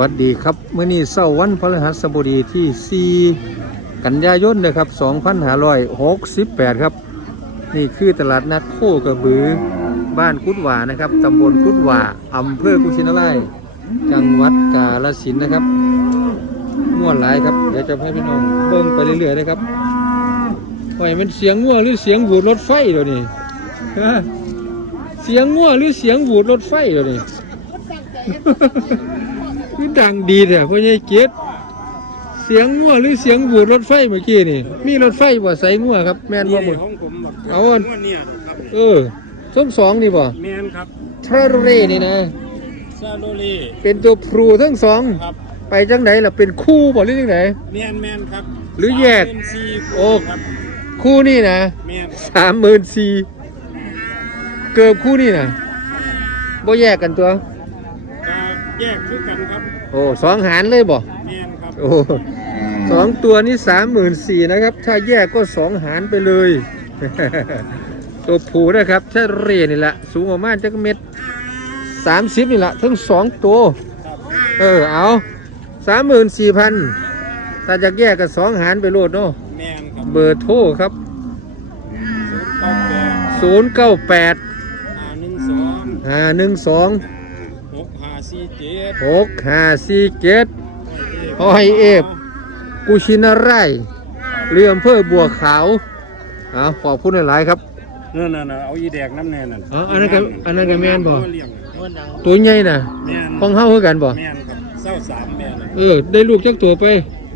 วัดดีครับเมื่อนี้เสาร์วันพฤหัสบดีที่ 4 กันยายนนะครับ2568 ครับ นี่คือตลาดนัดโคกระบือบ้านกุดหวานะครับตำบลกุดหวาอำเภอกุชินารายจังหวัดกาฬสินธุ์นะครับ ม่วนหลายครับเดี๋ยวจะให้พี่น้องเบิ่งไปเรื่อยๆนะครับว่ามันเสียงง่วหรือเสียงหวูดรถไฟเดี๋ยวนี้ฮะเสียงง่วหรือเสียงหวูดรถไฟเดี๋ยวนี้คือดังดีแต่พ่อใหญ่เกียรติเสียงงัวหรือเสียงบูดรถไฟเมื่อกี้นี่ มีรถไฟบ่ใส่งัวครับ แม่นบ่หมดของผมบอกเอาอันว่าเนี่ยครับเออส้มสองนี่บ่แมนครับทราเรนี่นะซาโลเล่เป็นตัวพรูทั้งสองครับ ไปจังไหนล่ะเป็นคู่บ่หรือจังไหน แมนแมนครับหรือแยกสามเป็นสี่โอ้ครับคู่นี่นะแมนครับสามหมื่นสี่เกือบคู่นี่นะบ่แยกกันตัว ก็แยกคือกันครับโอ้สองหารเลยบ่แมนครับโอ้สองตัวนี้สามหมื่นสี่นะครับ ถ้าแยกก็สองหารไปเลย ตัวผูนะครับถ้าเรียนี่แหละสูงประมาณจักเม็ดสามสิบนี่แหละทั้งสองตัวครับเออเอา สามหมื่นสี่พันถ้าจะแยกกับสองหารไปโลดเนาะแมนครับเบอร์โทรครับศูนย์เก้าแปดศูนย์เก้าแปดห้าหนึ่งสองห้าหนึ่งสองหกห้าสี่เจ็ดหกห้าสี่เจ็ดห้อยเอฟ กุชินาไร่เรืออำเภอบัวขาวเอาขอบคุณหลายๆครับ นั่นน่ะน่ะเอาอีแดกน้ำแน่นั่นอ๋ออันนั้นก็อันนั้นก็แม่นบ่ ตัวเลี้ยงตัวใหญ่น่ะ แมนของเฮาคือกันบ่ แมนครับ เศร้าสามแมนน่ะเออ ได้ลูกจักตัวไป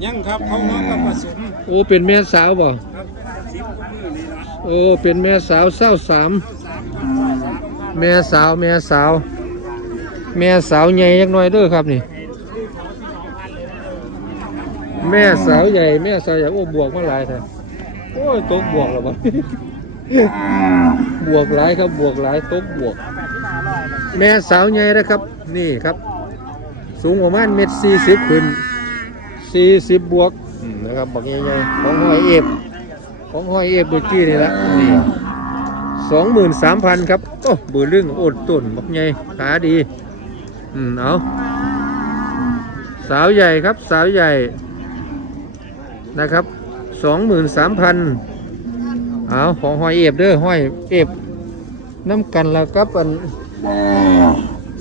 ยังครับเขาเขาก็ผสมโอ้ เป็นแม่สาวบ่ครับสิบมือนี่ละโอ้ เป็นแม่สาวเศร้าสามแม่สาว แม่สาว แม่สาวใหญ่ยักหน่อยเด้อครับนี่ แม่สาวใหญ่ แม่สาวใหญ่โอ้บวกมาหลายแท้โอ้ยตกบวกแล้วบ่ บวกหลายครับบวกหลายตกบวก แม่สาวใหญ่นะครับ นี่ครับ สูงประมาณเมตรสี่สิบขึ้นสี่สิบบวกนะครับบอกใหญ่ๆของหอยเอฟของหอยเอฟบอร์กี้นี่ละนี่สองหมื่นสามพันครับโอ้เบอร์ลึงโอดต้นบอกใหญ่ขาดี อืมเอาสาวใหญ่ครับสาวใหญ่นะครับสองหมื่นสามพันเอาของหอยเอฟเด้อหอยเอฟน้ำกันแล้วครับอัน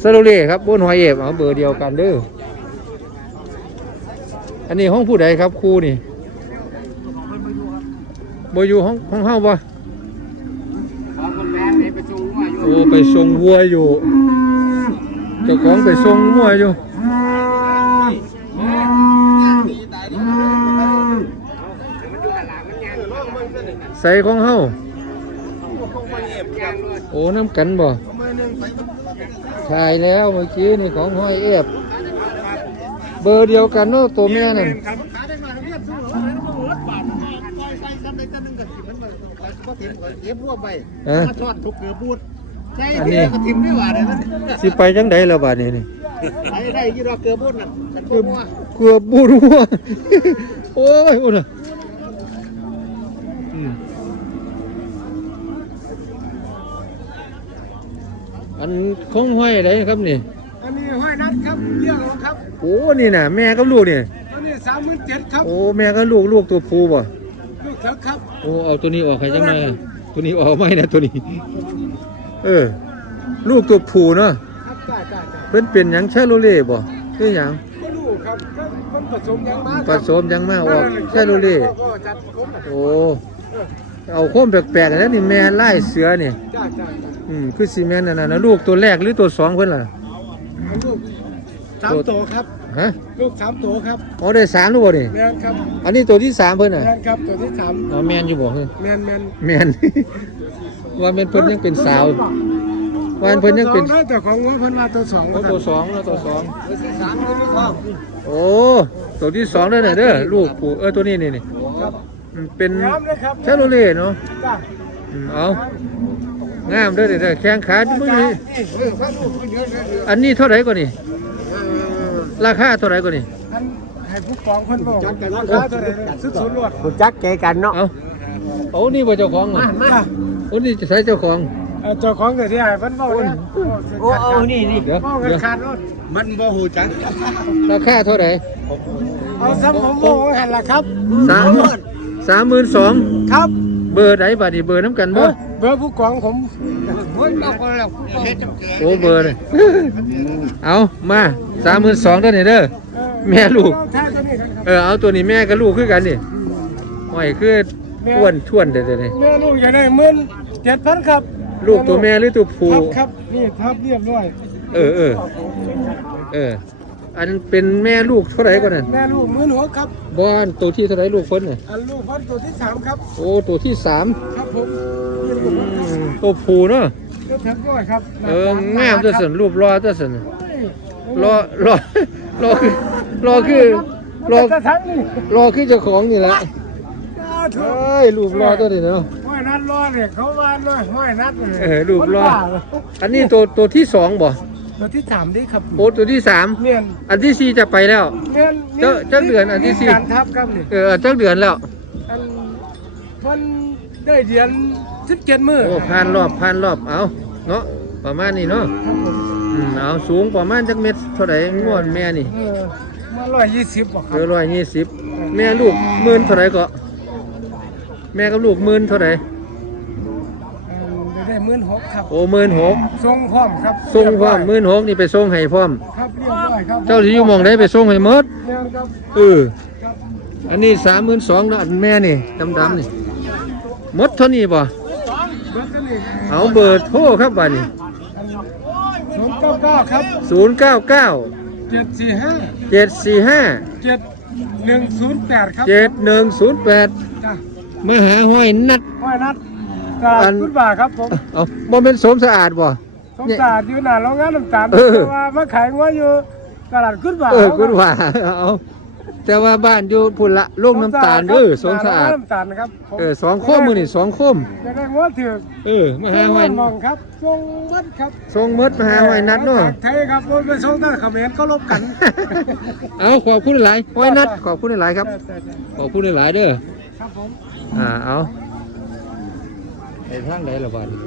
ซาโลเล่ครับบนหอยเอฟเอาเบอร์เดียวกันเด้ออันนี้ห้องผู้ใดครับครูนี่บอยู่ห้องห้องเฮาบ่โอ้ไปส่งวัวอยู่เจ้าของไปส่งวัวอยู่ใส่ของเฮาโอ้น้ำกันบ่ ถ่ายแล้วเมื่อกี้นี่ของห้อยเอฟเบอร์เดียวกันเนาะตัวแม่นั่นครับเก็บรวบไปเอ้อมาทอดทุกเกลือบูดใช่อันนี้ที่กระถิ่มด้วยว่าเดี๋ยวนั้นสิไปจังไดแล้วบาดนี้นี่ไอ้ได้ยี่รอเกลือบูดน่ะกันพวกว่าเกือบบูรัวโอ้ยโอ้ยน่ะอืมอั นของห้อยไดครับนี่ อันนี้ห้อยนัดครับเลี้ยงแล้วครับโอ้นี่น่ะแม่กับลูกนี่อันนี้สามหมื่นเจ็ดครับ โอ้แม่กับลูกลูกตัวผู้บ่ลูกเถิกครับโอ้เอาตัวนี้ออกให้จังไดตัวนี้ออกไม่นะตัวนี้ เออ ลูกตัวผู้เนาะครับจ้าจ้าจ้าเพิ่นเป็นหยังชาโลเล่บ่คือหยังก็ลูกครับก็มันผสมยังมาผสมหยังมาออกชาโลเล่ก็จัดครบน่ะโอ้เอาโคมแปลกๆแล้วนี่แม่ไล่เสือนี่จ้าจ้าจ้า อืมคือซีเมนต์นั่นน่ะนะลูกตัวแรกหรือตัวสองเพิ่นล่ะ ลูกสามโตครับ ฮะลูกสามโตครับอ๋อได้สามหรือบ่นี่แมนครับอันนี้ตัวที่สามเพิ่นน่ะแมนครับตัวที่สามอ๋อแมนอยู่บ่เฮ้ยแมนแมนแมน ว่าแม่นเพิ่นยังเป็นสาวว่าเพิ่นยังเป็นตัวสอแต่ของว่าเพิ่นว่าตัวสองโอ้ตัวสองแล้วตัวสองตัวที่สามตัวที่สองโอ้ตัวที่สองเด้อน่ะเด้อลูกผู้เออตัวนี้นี่นี่ครับอืมเป็นงามเลยครับชาโลเล่เนาะจ้าอืมเอา งามเด้อเด้อแข้งขามื้อนี้อันนี้เท่าไหร่กว่านี่ราคาเท่าไหร่กว่านี่อันให้ให้ผู้กองเพิ่นบอกราคาเท่าไหร่สุดสุดรวดรู้จักใจกันเนาะเอาเอานี่บ่เจ้าของเหรอมาโอ้นี่จะใช้เจ้าของเจ้าของเกิดที่ไหนเพิ่นบอกเนี่ยโอ้เอานี่นี่เดี๋ยวบอกกัเดี๋นยวขาดรถมันบ่ฮู้จักราคาเท่าไหร่เอาซ้ำผมบอกว่าหันละครับสามสามหมื่นสองครับ เบอร์ไหนบัดนี้เบอร์น้ำกันเบบ่อร์เบอร์ผู้กองผมโอ้เบอร์เลยเอามาสามหมื่นสองเด้อนี่เด้อแม่ลูกแท้ตัวนี้ครับเออเอาตัวนี้แม่กับลูกคือกันนี่ห้อยคืออ้วนชวนเด้อเด้อนี่แม่ลูกอยากได้หมื่นเจ็ดพันครับ ลูกตัวแม่หรือตัวผู้ครับครับนี่ทับเรียบร้อยเออเออเออ อันเป็นแม่ลูกเท่าไหร่ก่อนน่ะแม่ลูกหมื่นหกครับบ้านตัวที่เท่าไหร่ลูกเพิ่นน่ะอันลูกพันตัวที่สามครับโอ้ตัวที่สามครับผมอืมตัวผู้เนาะก็แพ็คร้อยครับเอองามตัวสันรูปรอตัวสันรอรอรอคือรอคือรอจะทั้งนี่รอคือเจ้าของนี่แหละเอ้ยรูปรอตัวนี้เนาะห้อยนัดรอเนี่ยเขาว่าด้วยห้อยนัดเนี่ยเออรูปรอคนบ้าเหอันนี้ตัวตัวที่สองบ่ ตัวที่สามดีครับโอ้ตัวที่สามเนียนอันที่สี่จะไปแล้วเนียนเจ้าเจ้าเดือนอันที่สี่ การทับครับนี่เออจักเดือนแล้วอันเพิ่นได้เดือนสิบเจ็ดมื้อโอ้ผ่านรอบผ่านรอบเอาเนาะประมาณนี้เนาะครับผมอืมเอาสูงประมาณจักเม็ดเท่าไหร่งวดแม่นี่เออมาร้อยยี่สิบบ่คเอรับอร้อยยี่สิบแม่ลูกหมื่นเท่าไหร่ก็แม่กับลูกหมื่นเท่าไหร่เออได้หมื่ นหกครับโอ้หมื่นหกทรงพร้อมครับส่งพร้อมหมื่นหกนี่ไปส่งให้พร้อม ครับเรียบร้อยครับเจ้าที่อยู่หมองได้ไปส่งให้หมดเนียนครับเอออันนี้สามหมื่นสองนะอันแม่นี่ดำๆนี่หมดเท่านี้ป่ะเบิดกันนี่เอาเบอร์โทรครับบ้านี้ศูนย์เก้าเก้าครับศูนย์เก้าเก้าเจ็ดสี่ห้าเจ็ดสี่ห้าเจ็ดหนึ่งศูนย์แปดครับเจ็ดหนึ่งศูนย์แปดจ้ะมาหาห้อยนัดห้อยนัด กาอันคุณบ่าครับผมเอาบ่เป็นสมสะอาดบ่ สงสารอยู่หน้าโรงงานน้ำตาลเออเพราะว่ามาขายงัวอยู่ตลาดคุณบ่าเออคุณว่าเอาแต่ว่าบ้านอยู่พุ่นละลูกน้ำตาลเด้อสมสะอาดหน้โรงงนน้ำตาลนะครับผมเออสองโคมมือนี่สองโคม จะได้งัวถือกเออมาหาห้อยมองครับทรงเบิดครับทรงมดมาหาห้อยนัดเนาะ ไทยครับโดนไปทรงตั้งเขมรเขาลบกัน เอาขอบคุณหลายห้อยนัดขอบคุณหลายครับแต่แต่แต่ขอบคุณหลายเด้อ ครับผม อ่าเอา ไปทางไหนละบาดนี้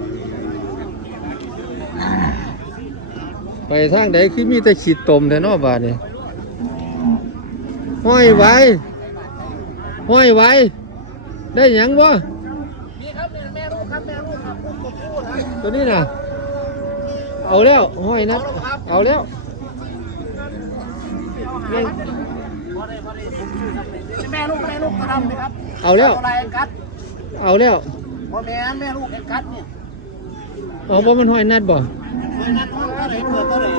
ไปทางไหนคือมีแต่ขีดตมแต่นอบาดนี่ห้อยไว้ห้อยไว้ ได้หยังบ่ตัวนี้น่ะ เอาแล้วห้อยนัดเอาแล้วแม่งแม่ลูกแม่ลูกกระดำนะครับเอาแล้วอะไรกัดเอาแล้ว พ่อแม่แม่ลูกไอ้กัดเนี่ยเอาบ่มันห้อยนัดบ่เปิดนัดเท่าไหร่เปิดเท่าไหร่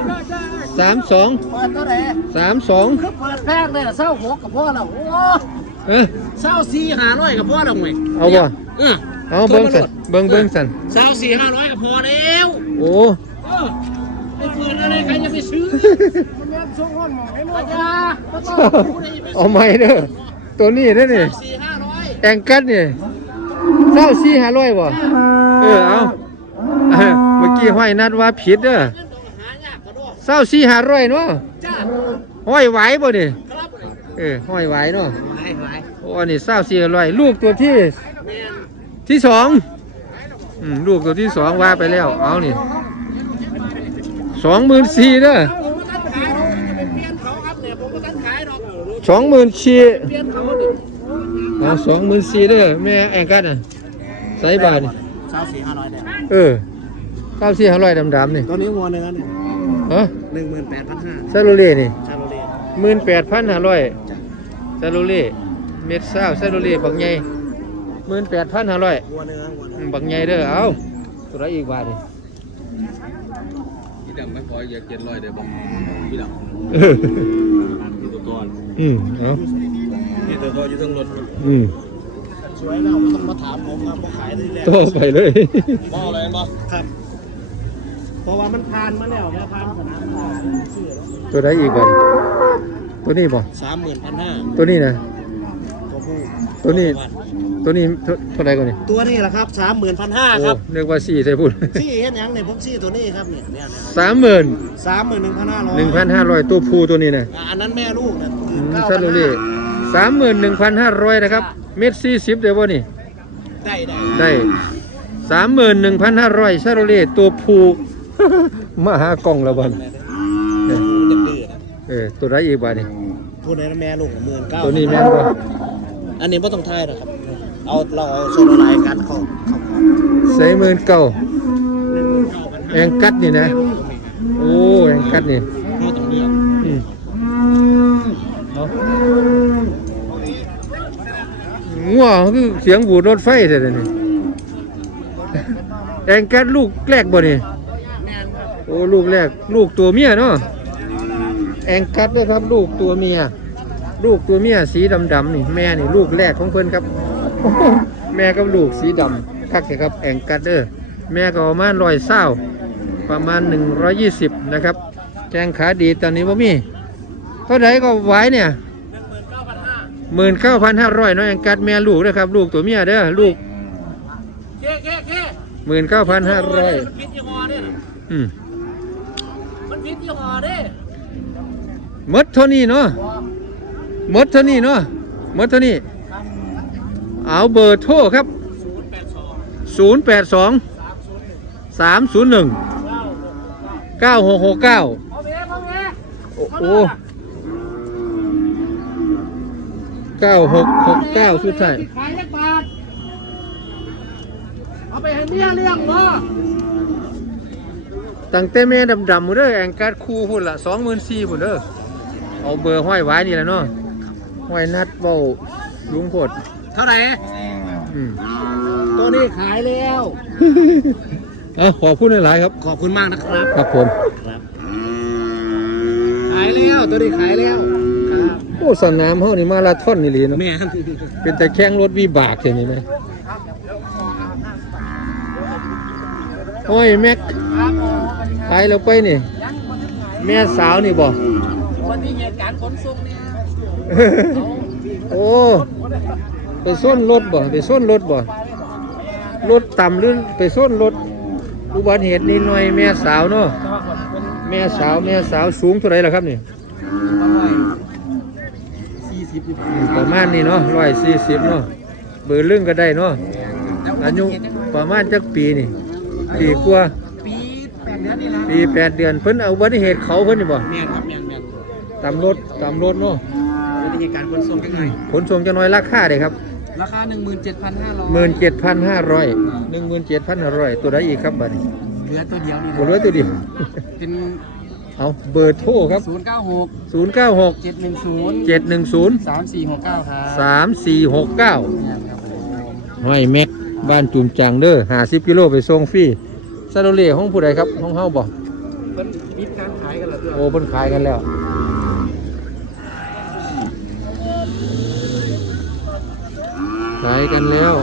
สามสองเปิดเท่าไหร่สามสองคือเปิดแพงเลยนะเศร้าหกกับพ่อแล้วโอ้เอ้ยเศร้าสี่ห้าร้อยกับพ่อแล้วไงเอาบ่เออเอาเบิ้งสันเบิ้งเบิ้งสันเศร้าสี่ห้าร้อยกับพ่อแล้วโอ้เออไปเปิดอะไรใครจะไปซื้อมันแม่นทรงห้อนหมองให้หมปัดญญาไม่ต้องผู้ใดจะไปซื้เอาไม่เด้อตัวนี้เด้อนี่สี่ห้าร้อยแองกัดนี่ เศร้าสี่ห้าร้อยบ่เออเอาเออเมื่อกี้ห้อยนัดว่าผิดเด้อเงินดอกหายากกระโดดเศร้าสี่ห้าร้อยเนาะจ้าห้อยไหวบ่นี่ครับเออห้อยไหวเนาะหายหายโอ้อันนี้เศร้าสี่ห้าร้อยลูกตัวที่แม่นที่สองอืมลูกตัวที่สองว่าไปแล้ว เอานี่สองหมื่นสี่เด้อผมก็ท่านขายเราจะไปเปลี่ยนเขาครับเนี่ยผมก็ท่านขายหรอกสองหมื่นสี่ เปลี่ยนเขาดิเอาสองหมื่นสี่เด้อแม่แองกัดอะใส่บาทนี่เศร้าสี่ห้าร้อยเนี่ยเออเก้าสี่ห้าร้อยดำๆนี่ตัวนี้วัวเนื้อเนี่ยฮะหนึ่งหมื่นแปดพันห้าซาโรเล่นี่ชาโรเล่หมื่นแปดพันห้าร้อยซาโรเล่เม็ดเศร้าซาโรเล่บักใหญ่หมื่นแปดพันห้าร้อยวัวเนื้อวัวเนื้อบักใหญ่เด้อเอาตัวละอีกบาทนี่พี่ดำไม่พออยากเจ็ดร้อยเดี๋ยวบอกพี่ดเออำพี่ตัวตัวอืมเอา พี่ตัวตัวอยู่ทั้งรถอืมสวยแล้วต้องมาถามผมครับว่าขายได้แล้วโตไปเลยมออะไรบ่ครับเพราะว่ามันผ่านมาแล้วแม่ผ่านสนามผ่านชื่อแล้วตัวใดอีกบาทนี่ตัวนี้บ่สามหมื่นพันห้าตัวนี้นะตัวผู้ตัวนี้ ตัวนี้เท่าเท่าไหรก่อนนี่ตัวนี้แหละครับสามหมื่นพันห้าโอ้ครับนึกว่าสี่ใช่พูดซี่เห็นยังเนี่ยผมซี่ตัวนี้ครับเนี่ยเนี่ยสามหมื่นสามหมื่นหนึ่งพันห้าร้อยหนึ่งพันห้าร้อยตัวผู้ตัวนี้นะอันนั้นแม่ลูกนะอืมซาลูเล่ สามหมื่นหนึ่งพันห้าร้อยนะครับ เม็ดสี่สิบเดี๋ยวบ่นี่ ได้ได้ได้สามหมื่นหนึ่งพันห้าร้อยซาลูเล่ตัวผูมาหากล่องละบันจะดื้อนะเออตัวไรอีกบาทนี่พูดในแม่ลูกหมื่นเก้าตัวนี้แม่นบ่อันนี้ไม่ต้องทายหรอกครับ เอาเราเอาโซโลไลน์กันเข้าเข้าใส่หมื่นเก้าแองกัดนี่นะ โอ้แองกัดนี่ ไม่ต้องเลือก อืมเอา ง่วงคือเสียงบูดรถไฟแต่เดี๋ยวนี่แองกัดลูกแรกบ่นี่โอ้ลูกแรก ลูกตัวเมียเนาะแองกัดด้วยครับ ลูกตัวเมีย ลูกตัวเมียสีดำๆนี่แม่นี่ลูกแรกของเพิ่นครับ แม่กับลูกสีดำคักเลยครับ แองกัดเดอร์แม่ก็ประมาณร้อยเศร้าประมาณ 120 นะครับแข้งขาดีตอนนี้ว่ามีเท่าไหร่ก็ไหวเนี่ย หมื่นเก้าพันห้าร้อยน้อยแองกัดแม่ลูกนะครับ ลูกตัวเมียเด้อลูกเค้เค้เค้หมื่นเก้าพันห้าร้อยมันพิษยี่ห้อเนี่ยอืมมันพิษยี่ห้อเนี่ยหมดเท่านี้เนาะหมดเท่านี้เนาะหมดเท่านี้เอาเบอร์โทรครับศูนย์แปดสอง0 8 2 3 0 1 9 6 6 9พ่อแม่พ่อแม่โอ้โอ้ เก้าหกหกเก้าสุดท้ายขายยักบาทเอาไปให้เมียเลี้ยงเนาะตั้งแต่แม่ดำๆหมดเด้อแองการ์ดคู่พุ่นละสองหมื่นสี่พุ่นเด้อเอาเบอร์ห้อยไว้นี่แหละเนาะห้อยนัดเบาลุงโพดเท่าไหร่อืมตัวนี้ขายแล้วอะขอพูดหลายๆครับ ขอบคุณมากนะครับ ครับผม ขายแล้วตัวนี้ขายแล้วครับ โอ้สนามเฮานี่มาราธอนนี่หลีเนาะแม่เป็นแต่แข่งรถวิบากเห็นไหมโอ้ยแม็กไปเราไปนี่ แม่สาวนี่บอกวันนี้เหตุการณ์ขนส่งเนี่ยโอ้ไปส้นรถบ่ไปส้นรถบ่รถต่ำหรือไปส้นรถอุบัติเหตุนิดหน่อยแม่สาวเนาะแม่สาวแม่สาวสูงเท่าไหรล่ะครับนี่ สี่สิบอืมประมาณนี้เนาะร้อยสี่สิบเนาะเบอร์ลึงก็ได้เนาะอายุประมาณจักปีนี่ปีกว่าปีแปดเดือนนี่ละปีแปดเดือนเพิ่นเอาอุบัติเหตุเขาเพิ่นนี่บ่แม่นครับแม่นแม่นตามรถตามรถเนาะวันนี้เหตุการณ์ขนส่งยังไงขนส่งจะน้อยราคาเด้ครับราคาหนึ่งหมื่นเจ็ดพันห้าร้อยหมื่นเจ็ดพันห้าร้อยหนึ่งหมื่นเจ็ดพันห้าร้อยตัวใดอีกครับบัดนี้เหลือตัวเดียวนี่บ่เหลือตัวเดียวเป็น เอาเบอร์โทรครับศูนย์เก้าหกศูนย์เก้าหกเจ็ดหนึ่งศูนย์เจ็ดหนึ่งศูนย์สามสี่หกเก้าครับสามสี่หกเก้าแม่นครับผมห้อยแม็กบ้านจุ่มจังเด้อหาสิบกิโลไปส่งฟรีซาโดเล่ของผู้ใดครับของเฮาบ่เพิ่นมิดการขายกันเหรอเพื่อนโอ้เพิ่นขายกันแล้ว ขายกันแล้ว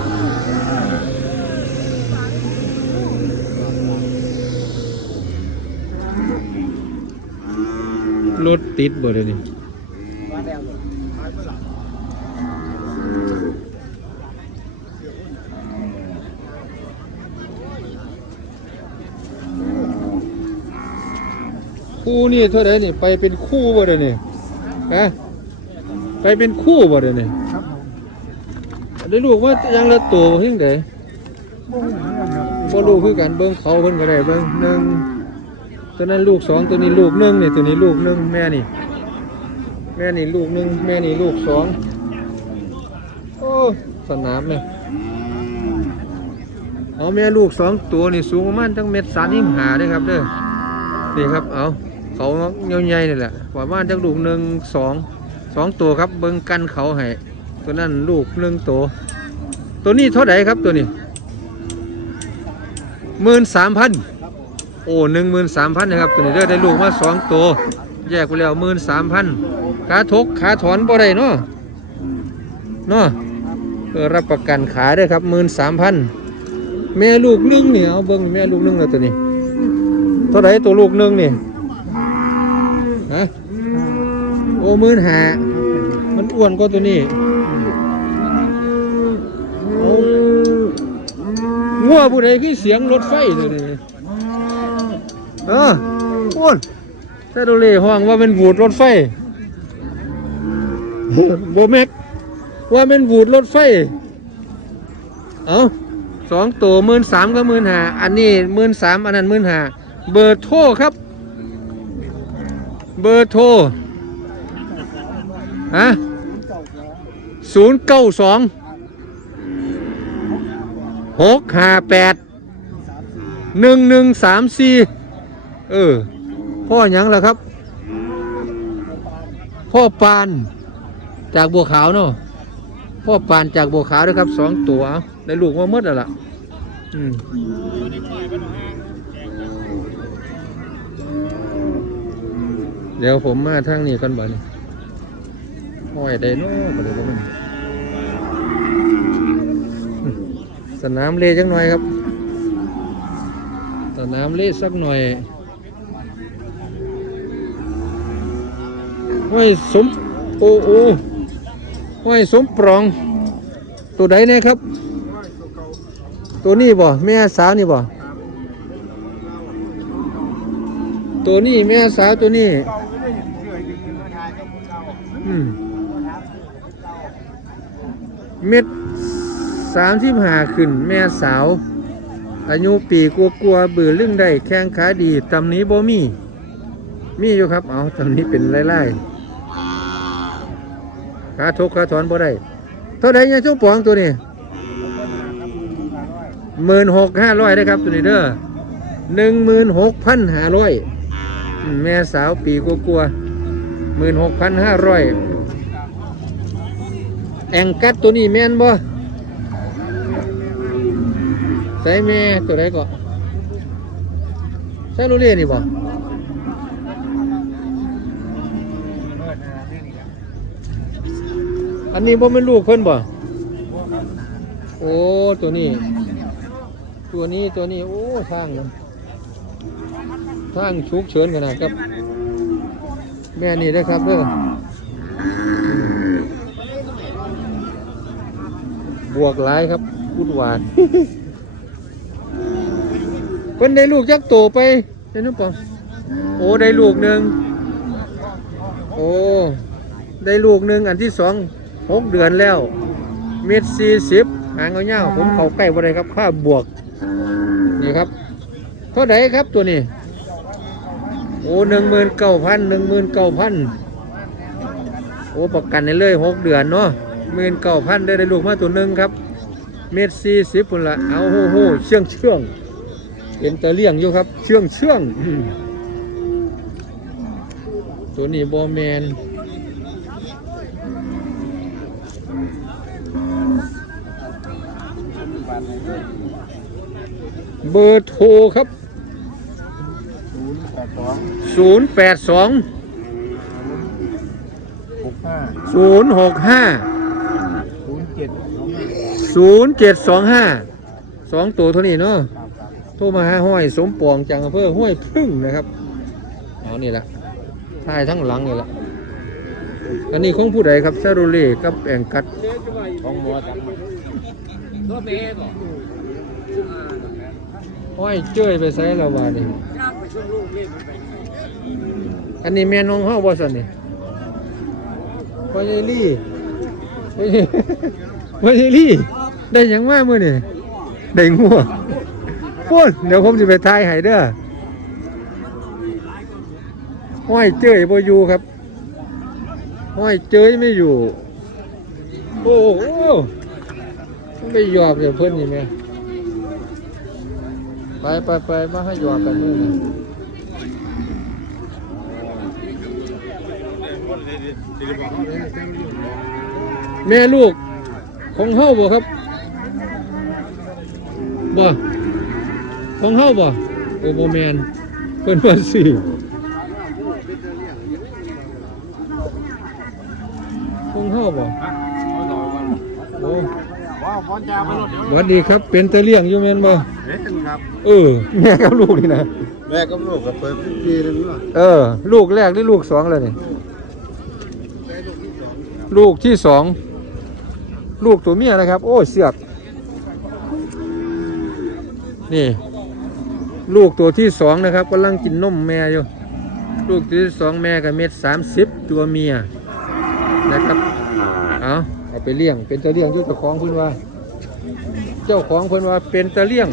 รถติดบ่เดี๋ยวนี้ว่คู่นี่เท่าไหร่นี่ไปเป็นคู่บ่เดี๋ยวนี้ฮะไปเป็นคู่บ่เดี๋ยวนี้ได้ลูกว่ายังละตัวเพียงใดโอ้โหครับบ่ลูกคือกันเบิ่งเขาเพิ่นก็ได้เบิ่งหนึ่ง ตัวนั้นลูกสองตัวนี้ลูกหนึ่งนี่ตัวนี้ลูกหนึ่งแม่นี่ แม่นี่ลูกหนึ่งแม่นี่ลูกสองโอ้สนามเลยเอาแม่ลูกสองตัวนี่สูงประมาณตั้งเม็ดสามยิ่งหาเด้อครับเด้อนี่ครับเอาเขาใหญ่นี่แหละประมาณจักลูกหนึ่งสองสองตัวครับเบิ่งกันเขาให้ตัวนั้นลูกหนึ่งตัวตัวนี้เท่าไหร่ครับตัวนี้หมื่นสามพัน โอ้หนึ่งหมื่นสามพันนะครับตัวนี้เด้อได้ลูกมาสองตัวแยกไปแล้วหมื่นสามพันขาทกขาถอนบ่ได้เนาะเนาะเพื่อรับประกันขาเด้อครับหมื่นสามพันแม่ลูกหนึ่งนี่เอาเบิ้งแม่ลูกหนึ่งแล้วตัวนี้เท่าไหรตัวลูกหนึ่งนี่ฮะโอ้หมื่นหามันอ้วนกว่าตัวนี้งัวผู้ใดคือเสียงรถไฟเลยนี่ เออโอนซาโดเล่ห้องว่าเป็นบูดรถไฟโบแม็กว่าเป็นวูดรถไฟ เอาสองตัวหมื่นสามก็หมื่นหาอันนี้หมื่นสามอันนั้นหมื่นหาเบอร์โทรครับ เบอร์โทรฮะศูนย์เก้าสองหกห้าแปดหนึ่งหนึ่งสามสี่ เออ พ่อหยังล่ะครับ พ่อปานจากบัวขาวเนาะพ่อปานจากบัวขาวนะครับสองตัวได้ลูกมาหมดแล้วล่ะอืมเดี๋ยวผมมาทางนี้กันบ่นี่ห้อยได้เนาะบ่ได้บ่มันสนามเล่จังหน่อยครับ สนามเล่สักหน่อย ห้อยสมโอโอห้อยสมปรอง ตัวใดเนี่ยครับ ตัวนี้บ่แม่สาวนี่บ่ตัวนี้แม่สาวตัวนี้เม็ดสามสิบห้าขึ้น แม่สาว อายุปีกลัวๆเบื่อเรื่องได้แข้งขาดีตำนี้บ่มี มีอยู่ครับ เอาตำนี้เป็นไล่ๆ ขาทุกขาถอนบ่ได้เท่าไดเนี่ยช่วงปองตัวนี้หมื่นหกห้าร้อยได้ครับตัวนี้เด้อหนึ่งหมื่นหกพันห้าร้อยแม่สาวปีกลัวๆหมื่นหกพันห้าร้อยแองกัดตัวนี้แม่นบ่ใส่แม่ตัวไหนก็ใส่โรเล่นี่บ่ อันนี้บ่เป็นลูกเพิ่นบ่โอ้ตัวนี้ ตัวนี้ตัวนี้โอ้ทางนั้นทางฉุกเฉินขนาดครับ แม่นี่ได้อครับเด้อบวกหลายครับพูดหวานเพิ่นได้ลูกยักษ์โตไปเห็นหรือเปล่าโอ้ได้ลูกหนึ่งโอ้ได้ลูกหนึ่งอันที่สอง หกเดือนแล้วเม็ดสี่สิบหางเงาๆผมเข้าใกล้บ่ได้ครับค่าบวก นี่ครับ เท่าไหครับตัวนี้ โอ้หนึ่งหมื่นเก้าพันหนึ่งหมื่นเก้าพันโอ้ประกันในเลยหกเดือนเนาะหมื่นเก้าพันได้ได้ลูกมาตัวหนึ่งครับ เม็ดสี่สิบพุ่นละเอาโหโหเชื่องเชื่องเป็นตะเลี่ยงอยู่ครับ เชื่องเชื่องอืมตัวนี้บอแมน เบอร์โทรครับศูนย์แปดสอง082หกห้า065ศูนย์เจ็ดสองห้า0725สองตัวเท่านี้เนาะโทรมาหาห้อยสมปองจังอำเภอห้วยพึ่งนะครับเอานี่ละท้ายทั้งหลังนี่ละอันนี้ของผู้ใดครับซาโรเล่กับแองกัด ของมัวจัง ห้อยเจ้ยไปใส่ละวานี่อันนี้แม่นองเฮาบ่ซั่นนี่พ่อใหญ่ลี่พ่อใหญ่พ่อใหญ่ลี่ได้หยังมามื้อนี่ได้งัวโอ้ยเดี๋ยวผมสิไปทายให้เด้อห้อยเจ้ยบ่อยู่ครับห้อยเจ้ยไม่อยู่ โอ้โหมันไปหยอกอย่างเพิ่นนี่แม่ ไปไปไปมาให้หยอกกันมือนี้แม่ลูกของเฮาบ่ครับบ่ของเฮาบ่โอ้บ่แมนเพิ่นว่าสิของเฮาบ่โอ้ ว้าวบอลจามาหมดสวัสดีครับ เป็นตะเลี่ยงอยู่แม่นบ่เล่นครับเออ แม่กับลูกนี่นะ แม่ก็ลูกกับเปิดปีนึงเนาะเออ ลูกแรกหรือลูกสองเลยนี่ ลูกที่สอง ลูกตัวเมียนะครับ โอ้เสือกนี่ ลูกตัวที่สองนะครับกำลังกินนมแม่อยู่ ลูกตัวที่สองแม่กับเม็ดสามสิบตัวเมียนะครับ เอาเอา ไปเลี้ยง เป็นตะเลี้ยงอยู่เจ้าของเพิ่นว่า เจ้าของเพิ่นว่าเป็นตะเลี้ยง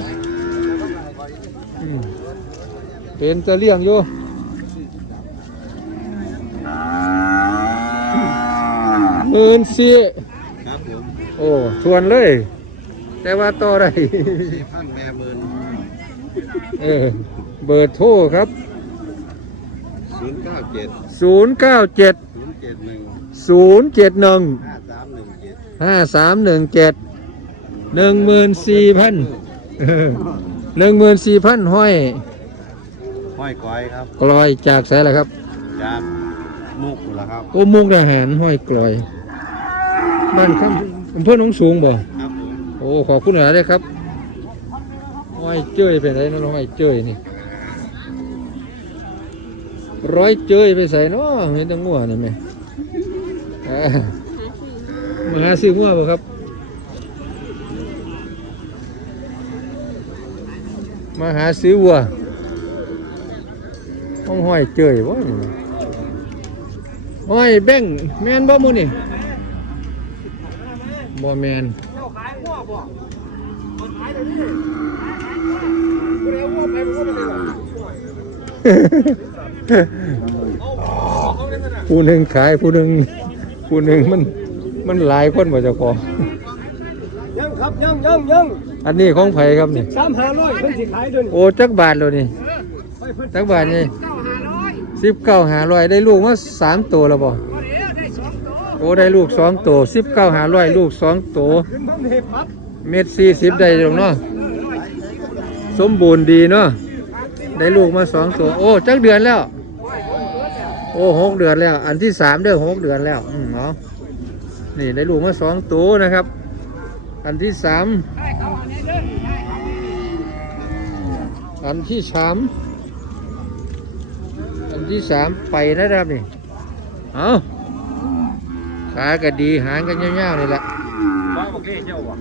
อืมเป็นตะเลี้ยงอยู่หมื่นสี่ครับผมโอ้ชวนเลย แต่ว่าต่อได้สี่พันแม่หมื่นเออเบอร์โทรครับศูนย์เก้าเจ็ด097ศูนย์เจ็ดหนึ่ง071ห้า สามหนึ่งเจ็ด5317 14,000เออ14,000ห้อยห้อยก้อยครับ กลอยจากไสล่ะครับ จากมุกเหรอครับโอ้มุกทหารห้อยกลอยบ้านข้างอำเภอหนองสูงบ่ครับผมโอ้ขอบคุณหลายเลยครับห้อยเจ้ยไปไหนเนาะห้อยเจ้ยนี่ร้อยเจ้ยไปใส่เนาะเห็นแตังงัวนี่ไหมเอ้อ มาหาซื้องัวบ่ครับ มาหาซื้อวัวห้องห้อยเจยบ่ห้อยแบ่งแมนบ่มูนี่บ่แมนผู้หนึ่งขายผู้หนึ่งผู้หนึ่งมัน มันหลายคนบ่เจ้าของยังครับยังยังยังอันนี้ของไผครับนี่สามห้าร้อยเพิ่นสิขายเดินโอ้จักบาทแล้วนี่ไปเพิ่นจักบาทนี่เก้าห้าร้อยสิบเก้าหาร้อยได้ลูกมาสามตัวแล้วบ่พอเดี๋ยวได้สองตัวโอ้ได้ลูกสองตัวสิบเก้าหาร้อยลูกสองตัวขึ้นพันเทปั๊บเม็ดสี่สิบได้ตรงเนาะสมบูรณ์ดีเนาะได้ลูกมาสองตัวโอ้จักเดือนแล้ว โอ้หกเดือนแล้ว อันที่สามเด้อหกเดือนแล้ว อืมเนาะ นี่ได้ลูกมาสองตัวนะครับ อันที่สามได้เข้าอันนี้เด้ออันที่สามอันที่สามไปนะครับนี่เอาขาก็ดีหางกันยาวๆนี่แหละร้อยโอเคเจ้าว่ะ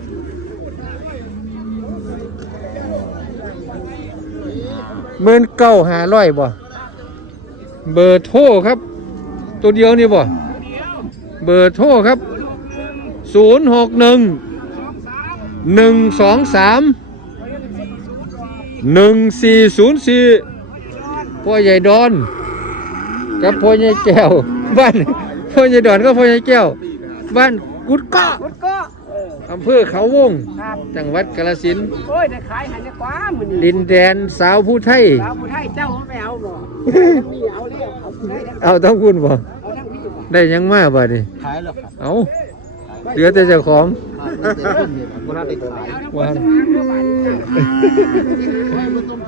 หมื่นเก้าหาร้อยบ่เบอร์โทรครับ ตัวเดียวนี่บ่เบอร์โทรครับ ศูนย์หกหนึ่งหนึ่งสองสามหนึ่งสี่ศูนย์สี่พ่อใหญ่ดอนกับพ่อใหญ่แก้วบ้านพ่อใหญ่ดอนก็พ่อใหญ่แก้วบ้านกุดเกาะรถก็เอออำเภอเขาวงครับจังหวัดกาฬสินธุ์โอ้ยได้ขายหันได้กว่ามื้อนี้ดินแดนสาวผู้ไทยสาวผู้ไทยเจ้าไม่เอาบ่มีเอาเรียกเอาผู้ไทยทั้งเอาต้องคุณบ่เอาทั้งพี่บ่ได้หยังมาบ่ดิขายแล้วครับเอา เหลือแต่เจ้าของเวลาไปขายว่าเอาทั้งพี่บ่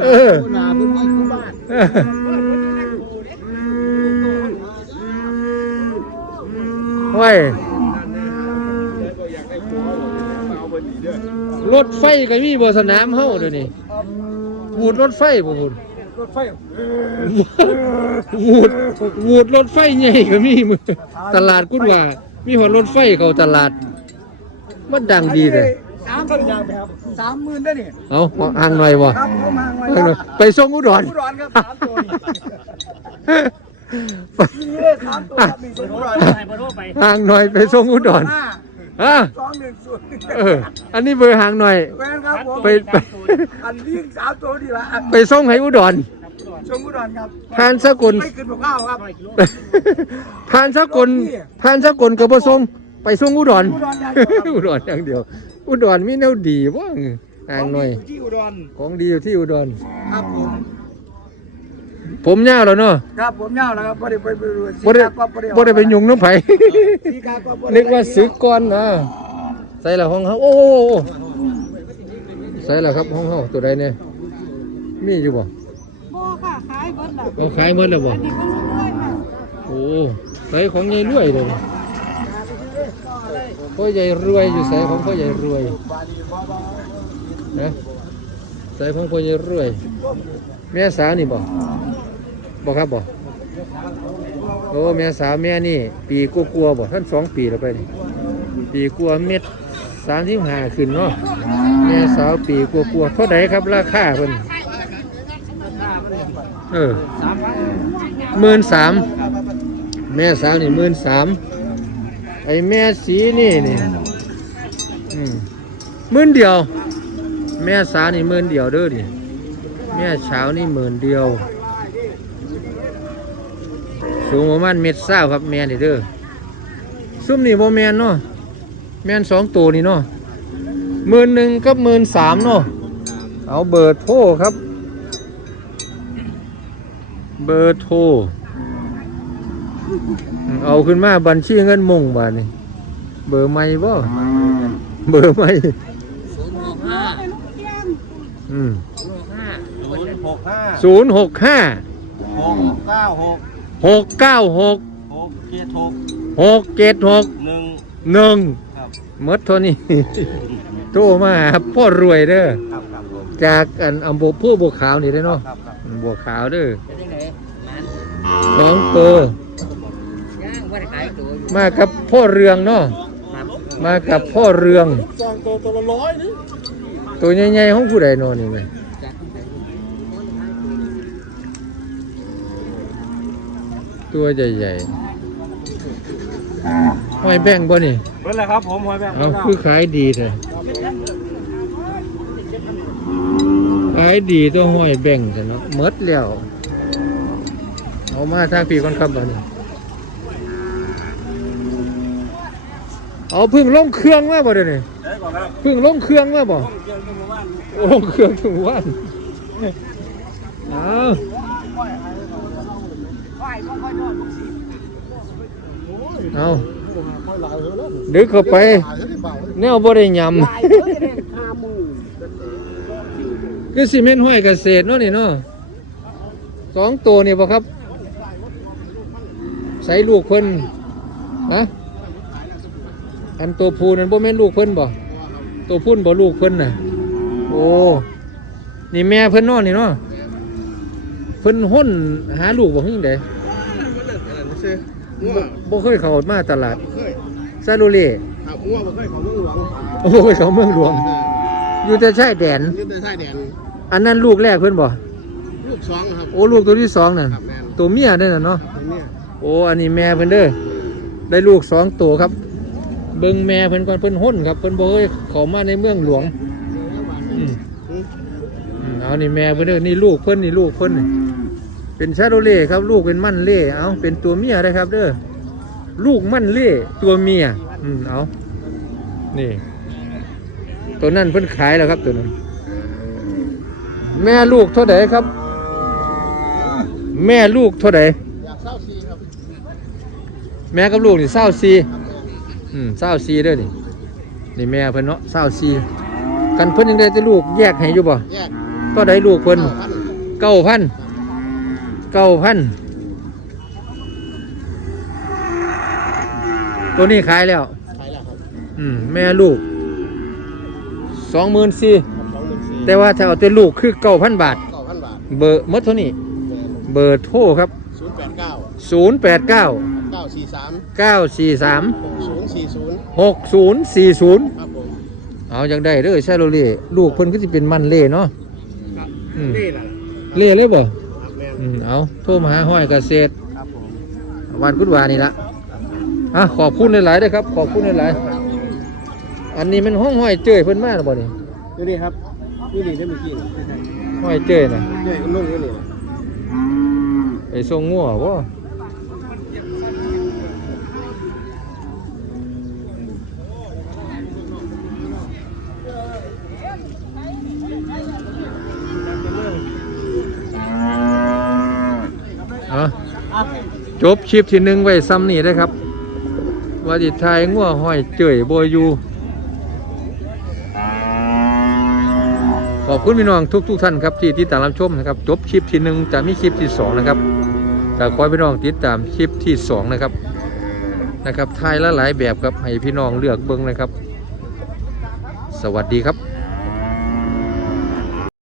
เออนาเพิ่นไว้คู่บ้านไว้รถไฟก็มีบ่สนามเฮาเดี๋ยวนี้วูดรถไฟบ่วูดรถไฟวูดวูดรถไฟใหญ่ก็มีมือตลาดกุดว่า มีหอดรถไฟเข้าตลาด มันดังดีเลยสามพันยางไปครับสามหมื่นได้นี่เอาห่างหน่อยบ่ครับผมห่างไว้ห่างหน่อยไปส่งอุดรอุดรครับสามตัวนี่นี่เลยสามตัวครับมีสมอุดรไปบนโลกไปห่างหน่อยไปส่งอุดรห้าอะสองหนึ่งศูนย์เออ อันนี้เบอร์ห่างหน่อยแฟนครับผมไปไปอันวิ่งสามตัวดีละอันไปส่งให้อุดร ชมอุดรครับทานสกุลไม่ขึ้นบอกข้าวครับทานสกุลทานสกุลกับบ่ส่งไปส่งอุดรอุดรอย่างเดียวครับอุดรอย่างเดียว อุดรมีแนวดีบ่ห่างหน่อยที่อุดรของดีอยู่ที่อุดรครับผมผมยาวแล้วเนาะครับผมเน่าแล้วครับบ่ได้ไปไปดูบ่ได้บ่ได้ไปยุ่งน้ำไผสีกาก็บ่ได้นึกว่าสึกก่อนนะใส่ละห้องเฮาโอ้โอ้โอ้ใส่ละครับห้องเฮาตัวใดเนี่ยมีอยู่บ่บ่ค่ะ ขายเบิดแล้วเอาขายหมดแล้วบ่อันนี้ก็รวยค่ะโอ้ใส่ของใหญ่รวยเลยพ่อใหญ่รวยอยู่ใส่ของพ่อใหญ่รวยนะใส่ของพ่อใหญ่รวยแม่สาวนี่บ่บ่ครับบ่โอ้แม่สาวแม่นี่ ปีกลัวาๆบ่ท่านสองปีแล้วไปนี่ปีกลัวเม็ดสามที่หาขึ้นเนาะแม่สาวปีกลัวาๆเท่าไหร่ครับราคาเพิ่น เออหมื่นสามแม่สาวนี่หมื่นสามไอแม่สีนี่นี่หมื่นเดียว แม่สาวนี่หมื่นเดียวเด้อดิแม่เช้านี่หมื่นเดียว สูงประมาณเม็ดเศร้าครับแม่นี่เด้อซุ่มนี่โมแมนเนาะแมนสองตัวนี่เนาะหมื่นหนึ่งกับหมื่นสามเนาะเอาเบอร์โทรครับ เบอร์โทร เอาขึ้นมาบัญชีเงินมงบาทนี่เบอร์ไม่บ่เบอร์ไม่ศูนย์หกห้าไปลูกเทียนอืมศูนย์หกห้าศูนย์หกห้าศูนย์หกห้าหกเก้าหกหกเก้าหกหกเจ็ดหกหกเจ็ดหกหนึ่งหนึ่งครับหมดเท่านี้โทรมาหาพ่อรวยเด้อครับครับผมจากอันอำเภอผู้บัวขาวนี่ได้อเนาะครั บครับบัวขาวเด้อเป็นยังไงนั้นสองตัวย่างว่าได้ขายตัวอยู่มากับพ่อเรืองเนาะครับมากับพ่อเรืองจองตัวตัวละร้อยนึงตัวใหญ่ๆของผู้ใดเนอนนี่ไหมจากที่ไหนตัวใหญ่ๆห้อยแบ่งบ่นี่เบิ้ลเลยครับผมหอยแบงเอาคือขายดีเถอะ ขายดีตัวห้อยแบ่งเถอะเนาะหมดแล้วเอามาทางพี่ก่อนครับบัดนี้เอาพึ่งลงเครื่องมาบ่เดี๋ยวนี้ได้ก่อนครับพึ่งลงเครื่องมาบ่เกี่ยวกับหมู่บ้านลงเครื่องถึงวันเอาเอาดึกเข้าไปแนวบ่ได้ยำ คือซีเมนต์ห้อยเกษตรเนาะนี่เนาะสองตัวนี่บ่ครับ ใส่ลูกเพิ่นฮะอันตัวผู้นั่นบ่แม่นลูกเพิ่นบ่ตัวพุ่นบ่ลูกเพิ่นน่ะ โอ้นี่แม่เพิ่นเนอนนี่เนาะเพิ่นห้นหาลูกบ่ฮึ่งใดบ่บ่เคยเข้ามาตลาดเคยซาลูเล่ครับงัวบ่เคยของเมืองหลวงบ่เคยเข้าเมืองหลวงอยู่แต่ชายแดนยืนแต่ชายแดน อันนั้นลูกแรกเพิ่นบ่ลูกสองครับ โอ้ลูกตัวที่สองนั่นครับแม่นตัวเมียได้น่ะเนาะ ตัวเนี่ยโอ้ อันนี้แม่เพิ่นเด้อ ได้ลูกสองตัวครับ เบิ่งแม่เพิ่นก่อนเพิ่นห้นครับ เพิ่นบ่เคยเข้ามาในเมืองหลวงอืมอืมเอานี่แม่เพิ่นเด้อ นี่ลูกเพิ่นนี่ลูกเพิ่นนี่เป็นชาโดเล่ครับ ลูกเป็นมั่นเล่ เอาเป็นตัวเมียได้ครับ เด้อ ลูกมั่นเล่ตัวเมีย อืมเอา นี่ ตัวนั้นเพิ่นขายแล้วครับตัวนั้น แม่ลูกเท่าไหร่ครับ แม่ลูกเท่าไหร่อยากเศร้าซีครับแม่กับลูกนี่เศร้าซีอืมเศร้าซีเด้อนี่นี่แม่เพิ่นเนาะเศร้าซีกันเพิ่นยังได้แต่ลูกแยกให้อยู่บ่แยกก็ได้ลูกเพิ่นเก้าพันเก้าพันเก้าพันตัวนี้ขายแล้วขายแล้วครับอืมแม่ลูกสองหมื่นสี่สองหนึ่งสี่ แต่ว่าถ้าเอาแต่ลูกคือเก้าพันบาท เก้าพันบาทเบอร์หมดเท่านี้ เบอร์โทรครับ ศูนย์แปดเก้าศูนย์แปดเก้าเก้าสี่สามเก้าสี่สามหกศูนย์สี่ศูนย์หกศูนย์สี่ศูนย์ครับผมเอาอย่างได้เด้อใช่โรเล่ลูกเพิ่นก็สิเป็นมันเล่เนาะครับอืมนี่แหละเล่เลยบ่ครับแม่นอืมเอาโทรมาหาห้อยเกษตร ครับผมวันกุดวานี่ละอะขอบคุณหลายๆเด้อครับ ขอบคุณหลายๆอันนี้มันห้องห้อยเจ้ยเพิ่นมาหรือบ่นี่อยู่นี่ครับ อยู่นี่ได้เมื่อกี้นี่ห้อยเจ้ยน่ะเจ้ยนุ่งอยู่นี่ไปส่งงัวบ่เอาจบคลิปที่หนึ่งไว้ซ้ำนี่ได้อครับ ว่าจิทายงัวห้อยเจยโบอยู อบคุณพี่น้องทุกทุกๆท่านครับที่ติดตามรับชมนะครับจบคลิปที่หนึ่งจะมีคลิปที่สองนะครับแต่ขอให้พี่น้องติดตามคลิปที่สองนะครับนะครับทายละหลายแบบครับให้พี่น้องเลือกเบิ้งนะครับ สวัสดีครับ